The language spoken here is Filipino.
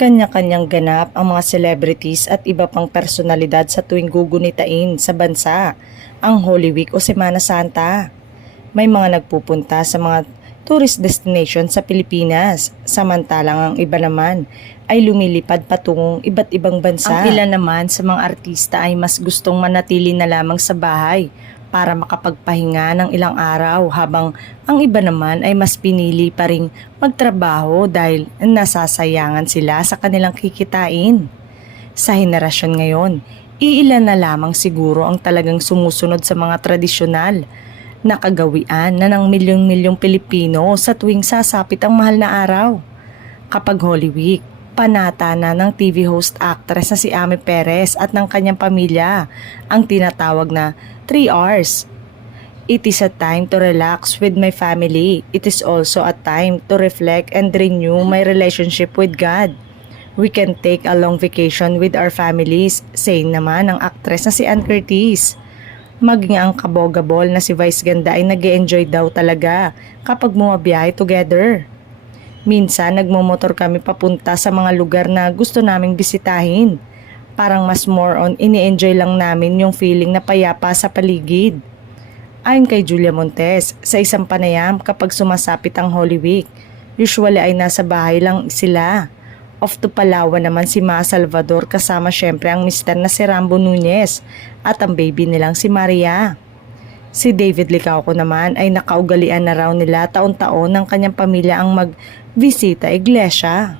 Kanya-kanyang ganap ang mga celebrities at iba pang personalidad sa tuwing gugunitain sa bansa ang Holy Week o Semana Santa. May mga nagpupunta sa mga tourist destination sa Pilipinas, samantalang ang iba naman ay lumilipad patungong iba't ibang bansa. Ang ilan naman sa mga artista ay mas gustong manatili na lamang sa bahay para makapagpahinga ng ilang araw, habang ang iba naman ay mas pinili pa ring magtrabaho dahil nasasayangan sila sa kanilang kikitain. Sa henerasyon ngayon, iilan na lamang siguro ang talagang sumusunod sa mga tradisyonal na kagawian na ng milyong-milyong Pilipino sa tuwing sasapit ang mahal na araw. Kapag Holy Week, panata na ng TV host actress na si Amy Perez at ng kanyang pamilya ang tinatawag na 3 R's. It is a time to relax with my family. It is also a time to reflect and renew my relationship with God. We can take a long vacation with our families, saying naman ng actress na si Ann Curtis. Maging ang kabogabol na si Vice Ganda ay nag-e-enjoy daw talaga kapag bumabiyahe together. Minsan nagmomotor kami papunta sa mga lugar na gusto naming bisitahin. Parang mas more on ini-enjoy lang namin yung feeling na payapa sa paligid. Ayon kay Julia Montes, sa isang panayam kapag sumasapit ang Holy Week, usually ay nasa bahay lang sila. Off to Palawan naman si Ma Salvador kasama syempre ang mister na si Rambo Nunez at ang baby nilang si Maria. Si David Licauco naman ay nakaugalian na raw nila taon-taon ng kanyang pamilya ang magbisita iglesia.